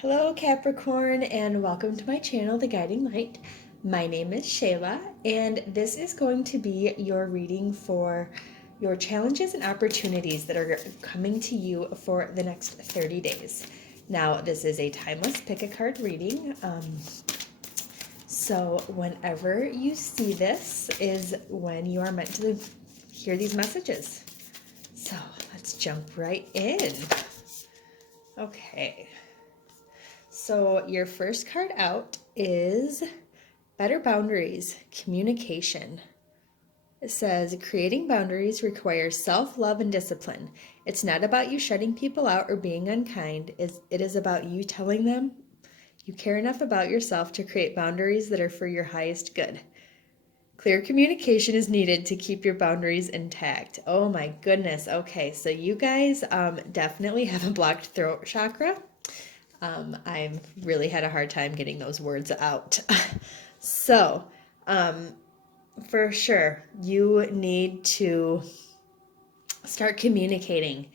Hello Capricorn and welcome to my channel, The Guiding Light. My name is Shayla and this is going to be your reading for your challenges and opportunities that are coming to you for the next 30 days. Now this is a timeless pick a card reading, so whenever you see this is when you are meant to hear these messages. So let's jump right in. Okay. So your first card out is Better Boundaries, Communication. It says, creating boundaries requires self-love and discipline. It's not about you shutting people out or being unkind. It is about you telling them you care enough about yourself to create boundaries that are for your highest good. Clear communication is needed to keep your boundaries intact. Oh my goodness. Okay, so you guys definitely have a blocked throat chakra. I've really had a hard time getting those words out. So, for sure, you need to start communicating.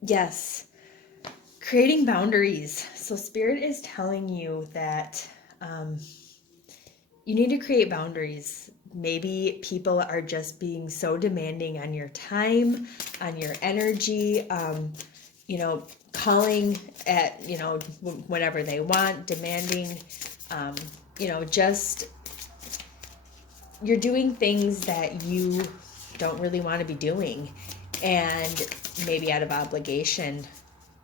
Yes, creating boundaries. So, Spirit is telling you that you need to create boundaries. Maybe people are just being so demanding on your time, on your energy, calling at, whenever they want, demanding, just you're doing things that you don't really want to be doing and maybe out of obligation.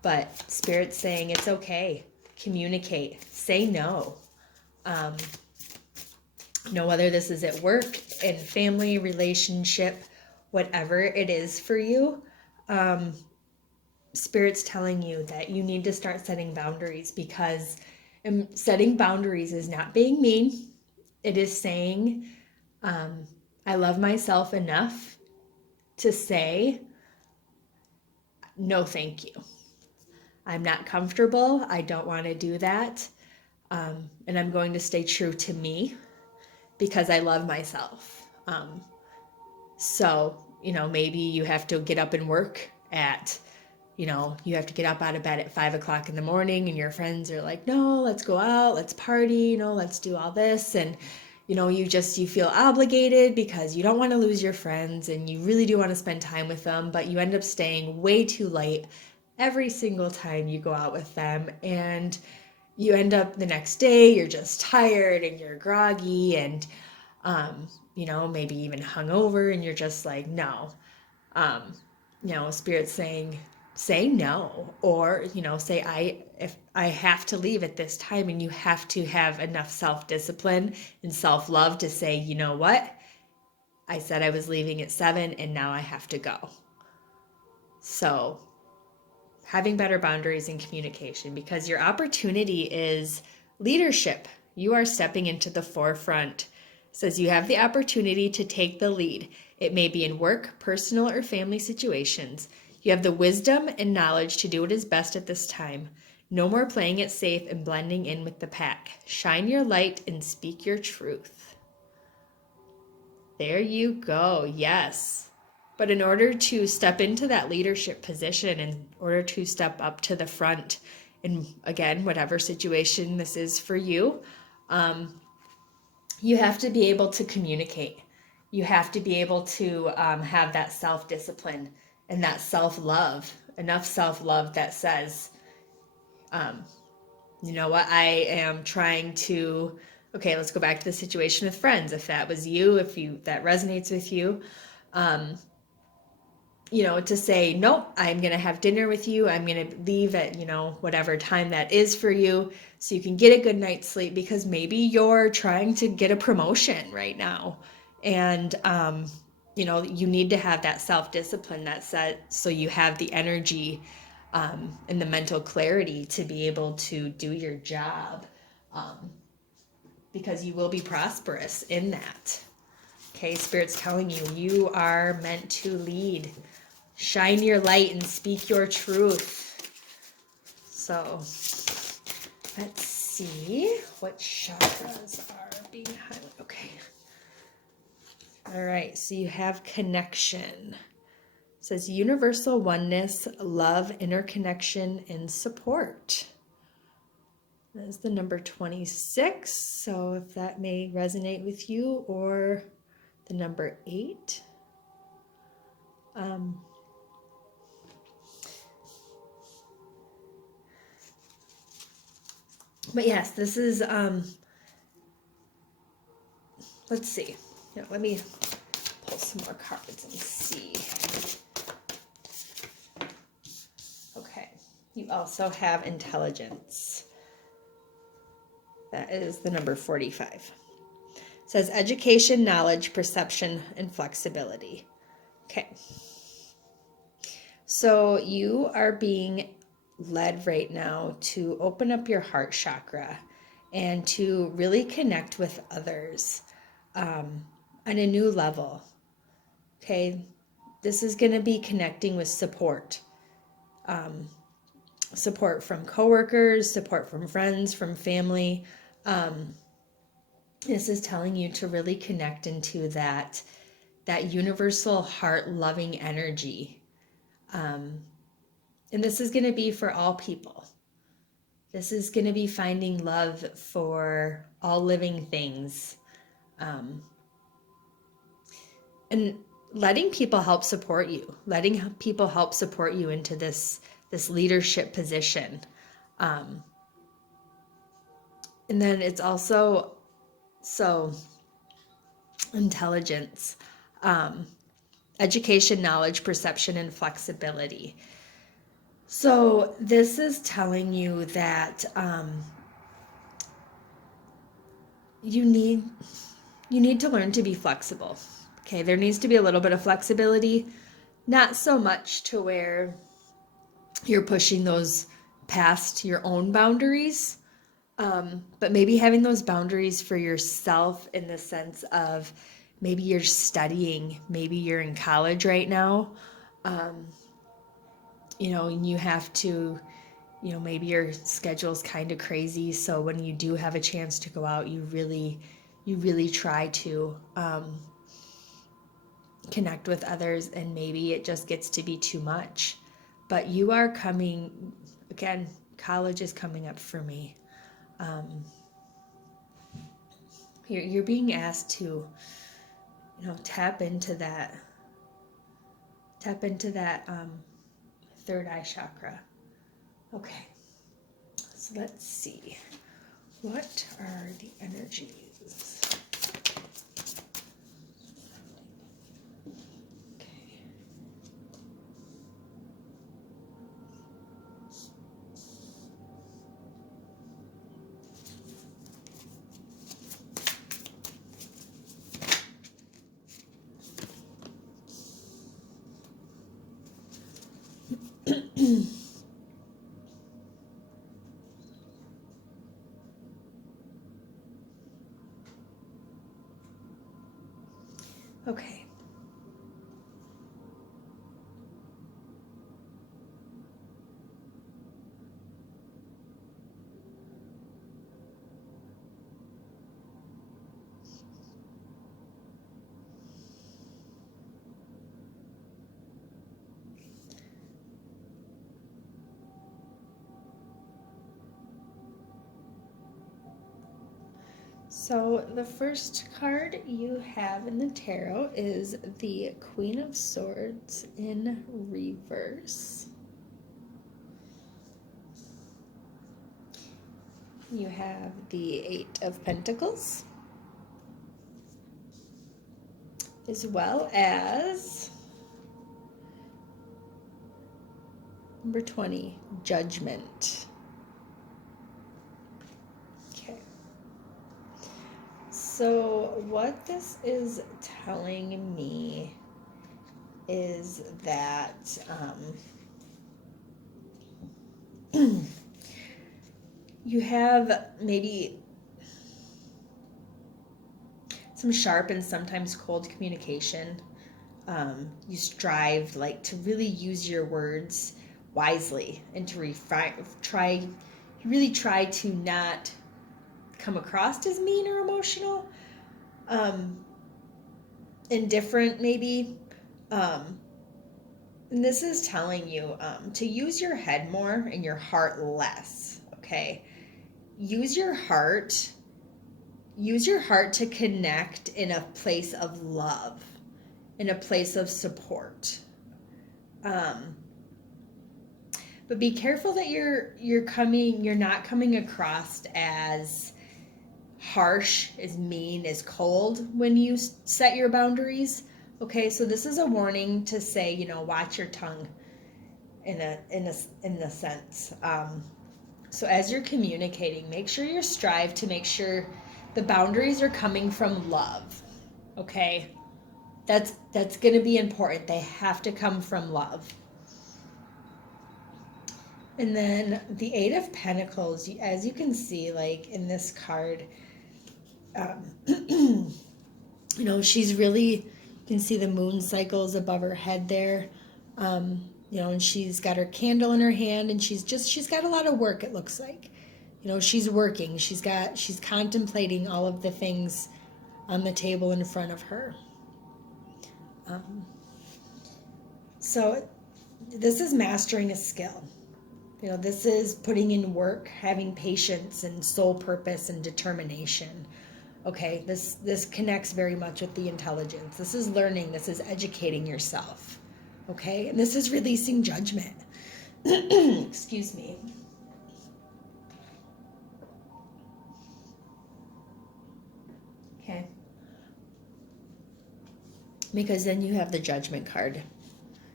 But Spirit's saying it's okay. Communicate. Say no. Whether this is at work, in family, relationship, whatever it is for you, Spirit's telling you that you need to start setting boundaries, because setting boundaries is not being mean. It is saying, I love myself enough to say, no, thank you. I'm not comfortable. I don't want to do that. And I'm going to stay true to me because I love myself. So, maybe you have to get up and work at you have to get up out of bed at 5 o'clock in the morning and your friends are like, no, let's go out, let's party, let's do all this. And, you feel obligated because you don't want to lose your friends and you really do want to spend time with them, but you end up staying way too late every single time you go out with them. And you end up the next day, you're just tired and you're groggy and, maybe even hungover and you're just like, no. Spirit's saying, say no, or say if I have to leave at this time, and you have to have enough self-discipline and self-love to say, you know what, I said I was leaving at 7 and now I have to go. So having better boundaries and communication, because your opportunity is leadership. You are stepping into the forefront. It says you have the opportunity to take the lead. It may be in work, personal, or family situations. You have the wisdom and knowledge to do what is best at this time. No more playing it safe and blending in with the pack. Shine your light and speak your truth. There you go. Yes. But in order to step into that leadership position, in order to step up to the front, in, again, whatever situation this is for you, you have to be able to communicate. You have to be able to have that self-discipline and that self-love, enough self-love that says, you know what, I am trying to, okay, let's go back to the situation with friends. If that was you, that resonates with you, to say, nope, I'm going to have dinner with you. I'm going to leave at, whatever time that is for you so you can get a good night's sleep, because maybe you're trying to get a promotion right now. And, you need to have that self-discipline so you have the energy and the mental clarity to be able to do your job, because you will be prosperous in that. Okay, Spirit's telling you, you are meant to lead. Shine your light and speak your truth. So, let's see what chakras are being highlighted. Okay. All right, so you have connection. says universal oneness, love, interconnection, and support. That is the number 26. So if that may resonate with you, or the number 8. But yes, this is, let's see. Let me pull some more cards and see. Okay, you also have intelligence. That is the number 45. It says education, knowledge, perception, and flexibility. Okay. So you are being led right now to open up your heart chakra and to really connect with others on a new level. Okay. This is going to be connecting with support. Support from coworkers, support from friends, from family. This is telling you to really connect into that universal heart-loving energy. And this is going to be for all people. This is going to be finding love for all living things. And letting people help support you. Letting people help support you into this leadership position. And then it's also intelligence, education, knowledge, perception, and flexibility. So this is telling you that you need to learn to be flexible. Okay, there needs to be a little bit of flexibility, not so much to where you're pushing those past your own boundaries, but maybe having those boundaries for yourself in the sense of maybe you're studying, maybe you're in college right now, and you have to, maybe your schedule's kind of crazy. So when you do have a chance to go out, you really try to connect with others, and maybe it just gets to be too much. But you are coming, again, college is coming up for me. You're being asked to, tap into that third eye chakra. Okay, so let's see. What are the energies? Okay. So the first card you have in the tarot is the Queen of Swords in reverse. You have the Eight of Pentacles, as well as number 20, Judgment. Okay. So what this is telling me is that you have maybe some sharp and sometimes cold communication. You strive to really use your words wisely and to really try to not come across as mean or emotional, indifferent maybe. And this is telling you to use your head more and your heart less, okay? Use your heart. Use your heart to connect in a place of love, in a place of support. But be careful that you're not coming across as harsh, as mean, as cold when you set your boundaries. Okay, so this is a warning to say, watch your tongue in a sense. So as you're communicating, make sure you strive to make sure the boundaries are coming from love. Okay? That's going to be important. They have to come from love. And then the Eight of Pentacles, as you can see, like in this card, she's really, you can see the moon cycles above her head there. And she's got her candle in her hand, and she's got a lot of work, it looks like. She's working. She's contemplating all of the things on the table in front of her. So this is mastering a skill. This is putting in work, having patience and soul purpose and determination. Okay, this connects very much with the intelligence. This is learning. This is educating yourself. Okay, and this is releasing judgment. Excuse me. Okay. Because then you have the Judgment card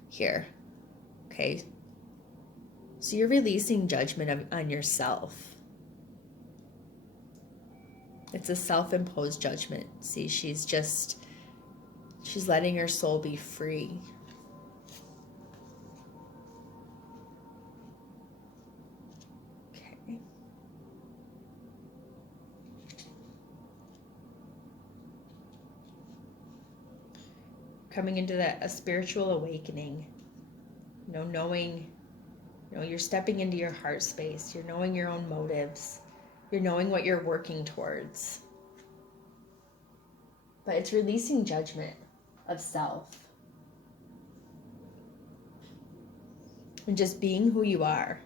here. Okay. So you're releasing judgment on yourself. It's a self-imposed judgment. See, she's letting her soul be free. Okay. Coming into a spiritual awakening. Knowing, you're stepping into your heart space. You're knowing your own motives. You're knowing what you're working towards. But it's releasing judgment of self. And just being who you are.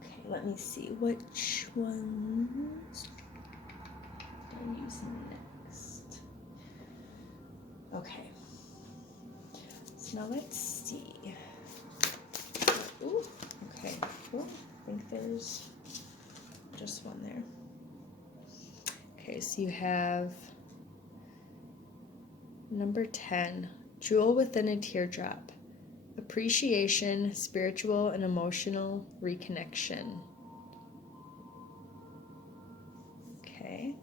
Okay, let me see which ones I'm using next. Okay. So now let's see. Ooh, okay. Ooh, I think there's just one there. Okay, so you have number 10, Jewel Within a Teardrop. Appreciation, spiritual and emotional reconnection. Okay.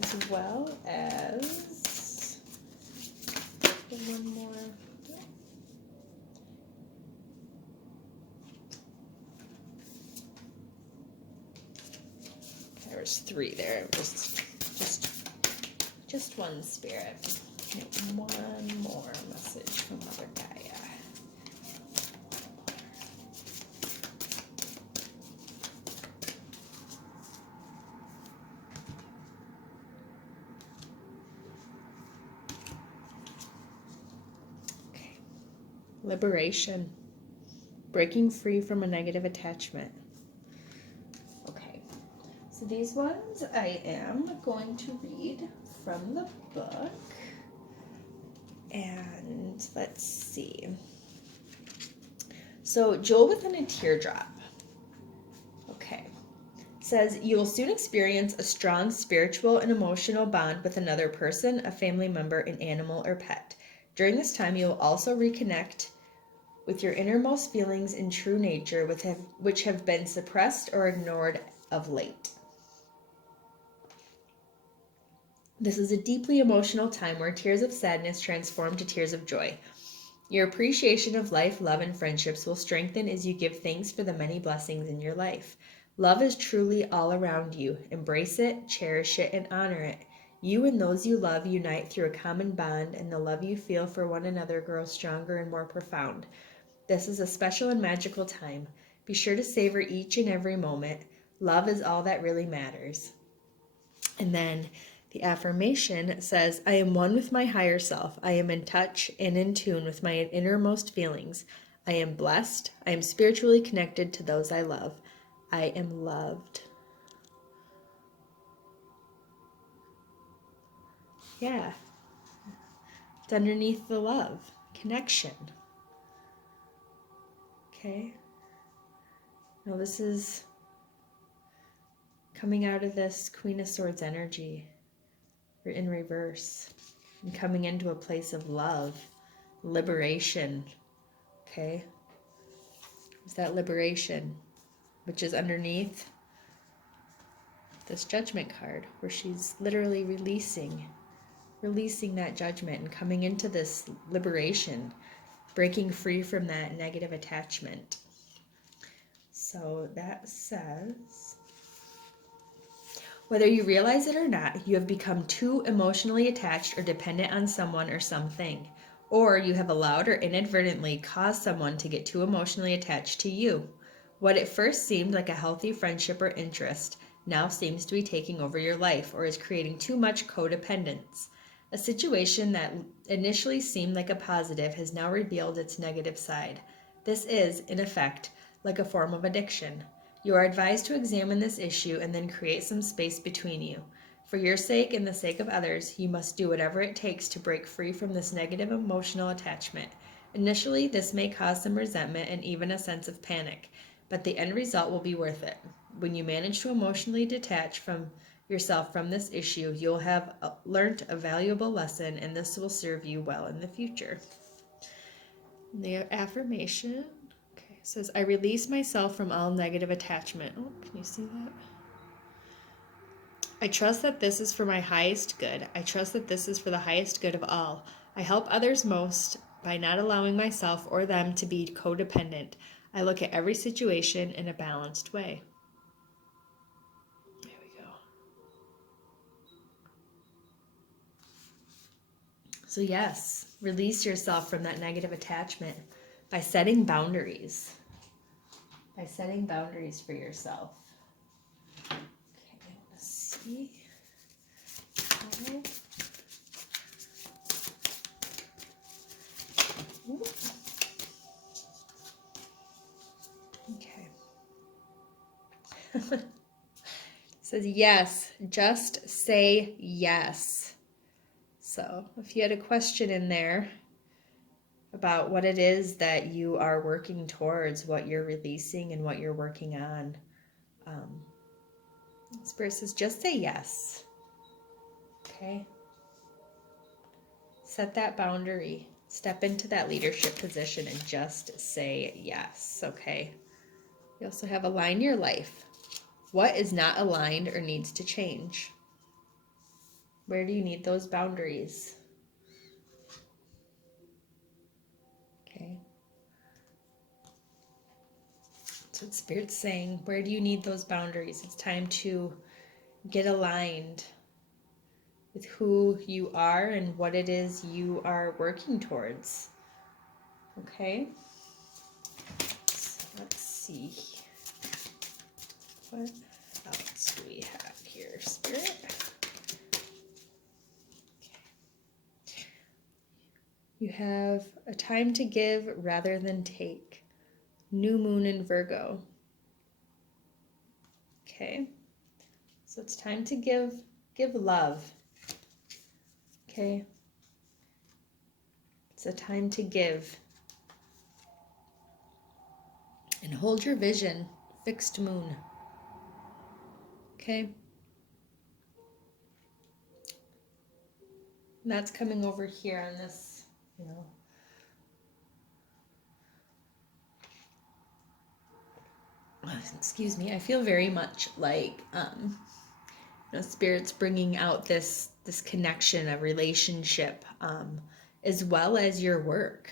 As well as one more. There was 3 there. It was just one spirit. Okay, one more message from Mother Gaia. Okay. Liberation. Breaking free from a negative attachment. So these ones I am going to read from the book. And let's see. So Jewel Within a Teardrop. Okay. Says, you will soon experience a strong spiritual and emotional bond with another person, a family member, an animal, or pet. During this time, you will also reconnect with your innermost feelings and true nature, which have been suppressed or ignored of late. This is a deeply emotional time where tears of sadness transform to tears of joy. Your appreciation of life, love, and friendships will strengthen as you give thanks for the many blessings in your life. Love is truly all around you. Embrace it, cherish it, and honor it. You and those you love unite through a common bond, and the love you feel for one another grows stronger and more profound. This is a special and magical time. Be sure to savor each and every moment. Love is all that really matters. And then The affirmation says, I am one with my higher self. I am in touch and in tune with my innermost feelings. I am blessed. I am spiritually connected to those I love. I am loved. Yeah. It's underneath the love. Connection. Okay. Now this is coming out of this Queen of Swords energy. We're in reverse. And coming into a place of love. Liberation. Okay. Is that liberation? Which is underneath this Judgment card, where she's literally releasing that judgment and coming into this liberation, breaking free from that negative attachment. So that says, whether you realize it or not, you have become too emotionally attached or dependent on someone or something, or you have allowed or inadvertently caused someone to get too emotionally attached to you. What at first seemed like a healthy friendship or interest now seems to be taking over your life or is creating too much codependence. A situation that initially seemed like a positive has now revealed its negative side. This is, in effect, like a form of addiction. You are advised to examine this issue and then create some space between you. For your sake and the sake of others, you must do whatever it takes to break free from this negative emotional attachment. Initially, this may cause some resentment and even a sense of panic, but the end result will be worth it. When you manage to emotionally detach from yourself from this issue, you'll have learned a valuable lesson, and this will serve you well in the future. The affirmation, okay, says, I release myself from all negative attachment. Oh, can you see that? I trust that this is for my highest good. I trust that this is for the highest good of all. I help others most by not allowing myself or them to be codependent. I look at every situation in a balanced way. There we go. So yes, release yourself from that negative attachment by setting boundaries. By setting boundaries for yourself. Okay, let's see. Okay. It says yes, just say yes. So if you had a question in there about what it is that you are working towards, what you're releasing and what you're working on, Spirit says just say yes. Okay? Set that boundary. Step into that leadership position and just say yes. Okay? You also have align your life. What is not aligned or needs to change? Where do you need those boundaries? Okay. So Spirit's saying, where do you need those boundaries? It's time to get aligned with who you are and what it is you are working towards. Okay? So let's see. What else do we have here, Spirit? Okay. You have a time to give rather than take. New moon in Virgo. Okay. So it's time to give love. Okay. It's a time to give. And hold your vision. Fixed moon. Okay. And that's coming over here on this, excuse me, I feel very much like, Spirit's bringing out this connection, a relationship, as well as your work.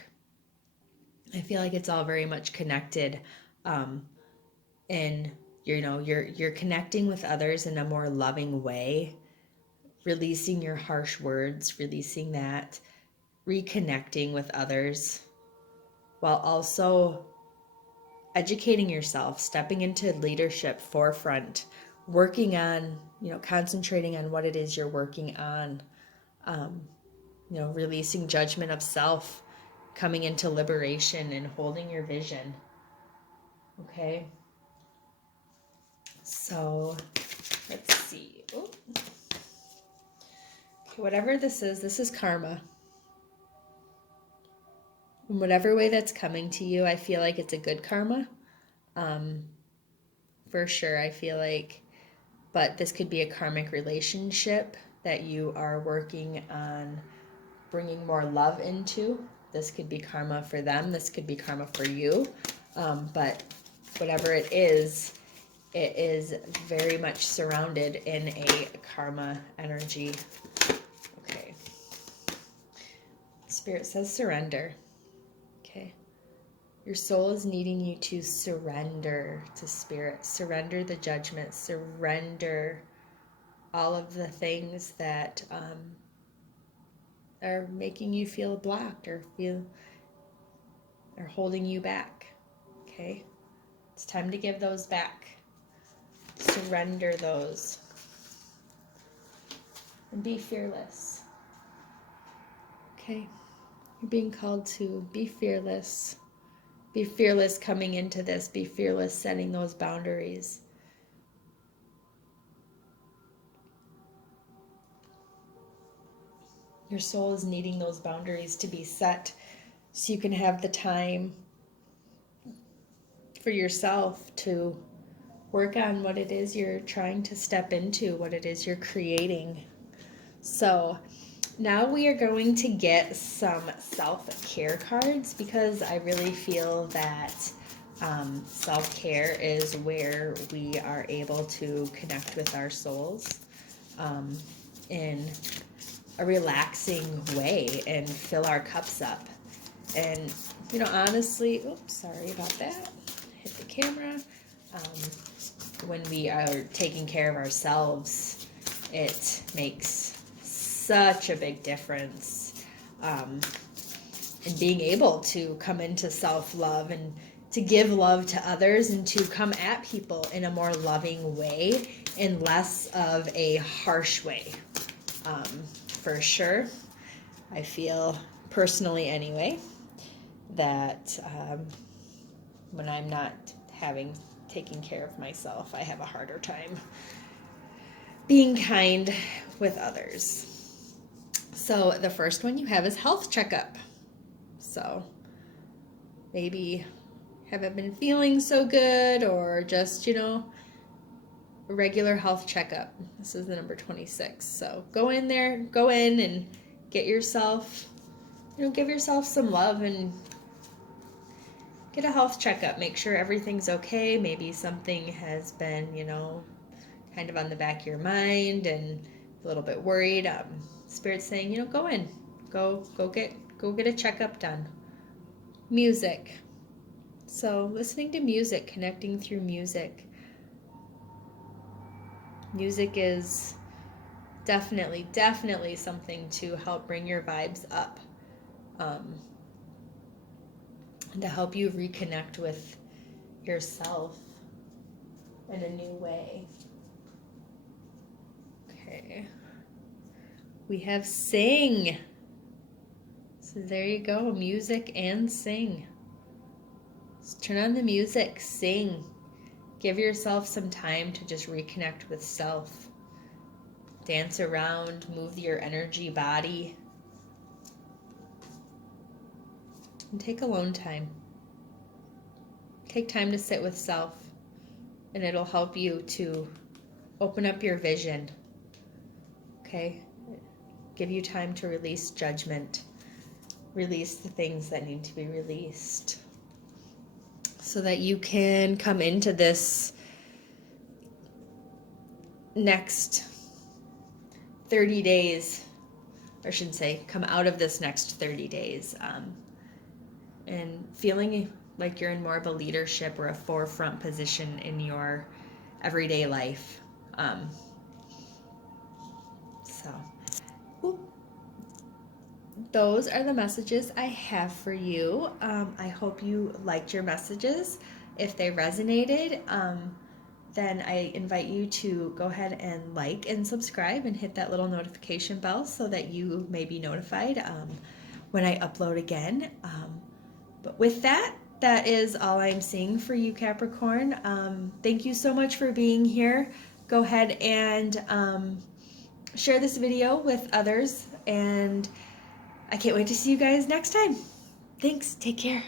I feel like it's all very much connected, and you're connecting with others in a more loving way, releasing your harsh words, releasing that, reconnecting with others, while also educating yourself, stepping into leadership forefront, working on, concentrating on what it is you're working on, releasing judgment of self, coming into liberation and holding your vision. Okay. So let's see. Oh. Okay, whatever this is karma. In whatever way that's coming to you, I feel like it's a good karma. For sure, I feel like, but this could be a karmic relationship that you are working on bringing more love into. This could be karma for them. This could be karma for you. But whatever it is very much surrounded in a karma energy. Okay. Spirit says surrender. Okay. Your soul is needing you to surrender to Spirit. Surrender the judgment. Surrender all of the things that are making you feel blocked or holding you back. Okay? It's time to give those back. Surrender those. And be fearless. Okay? You're being called to be fearless. Be fearless coming into this. Be fearless setting those boundaries. Your soul is needing those boundaries to be set so you can have the time for yourself to work on what it is you're trying to step into, what it is you're creating. So now we are going to get some self-care cards because I really feel that self-care is where we are able to connect with our souls in a relaxing way and fill our cups up. And, honestly, oops, sorry about that. Hit the camera. When we are taking care of ourselves, it makes such a big difference in being able to come into self-love and to give love to others and to come at people in a more loving way and less of a harsh way. For sure, I feel personally anyway that when I'm not taking care of myself, I have a harder time being kind with others. So the first one you have is health checkup. So maybe haven't been feeling so good or just, a regular health checkup. This is the number 26. So go in and get yourself, give yourself some love and get a health checkup. Make sure everything's okay. Maybe something has been, kind of on the back of your mind and a little bit worried. Spirit's saying, go in, go get a checkup done. Music. So listening to music, connecting through music. Music is definitely something to help bring your vibes up. And to help you reconnect with yourself in a new way. Okay. We have sing. So there you go, music and sing. Just turn on the music, sing. Give yourself some time to just reconnect with self. Dance around, move your energy body. And take alone time. Take time to sit with self, and it'll help you to open up your vision. Okay? Give you time to release judgment. Release the things that need to be released so that you can come into this next 30 days, or I should say, come out of this next 30 days and feeling like you're in more of a leadership or a forefront position in your everyday life. Those are the messages I have for you. I hope you liked your messages. If they resonated, then I invite you to go ahead and like and subscribe and hit that little notification bell so that you may be notified when I upload again. But with that, that is all I'm seeing for you, Capricorn. Thank you so much for being here. Go ahead and share this video with others, and I can't wait to see you guys next time. Thanks. Take care.